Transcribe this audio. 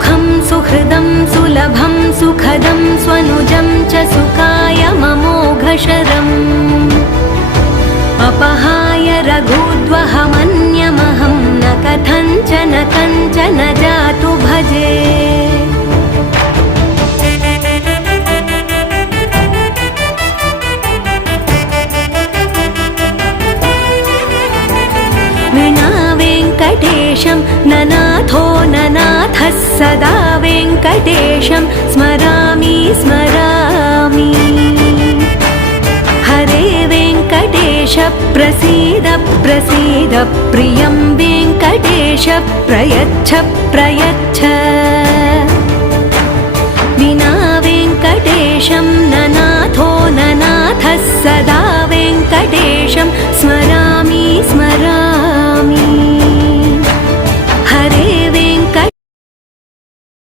सुखं सुहृदं सुलभं सुखदं स्वनुजं च सुखाय ममोघशरम् अपहाय रघुद्वहमन्यमहं न कथञ्चन कञ्चन जातु भजे। विना वेङ्कटेशं ननाथो ननाथः सदा वेङ्कटेशं स्मरामि स्मरामि। हरे वेङ्कटेश प्रसीद प्रसीद प्रियं वेङ्कटेश प्रयच्छ प्रयच्छ।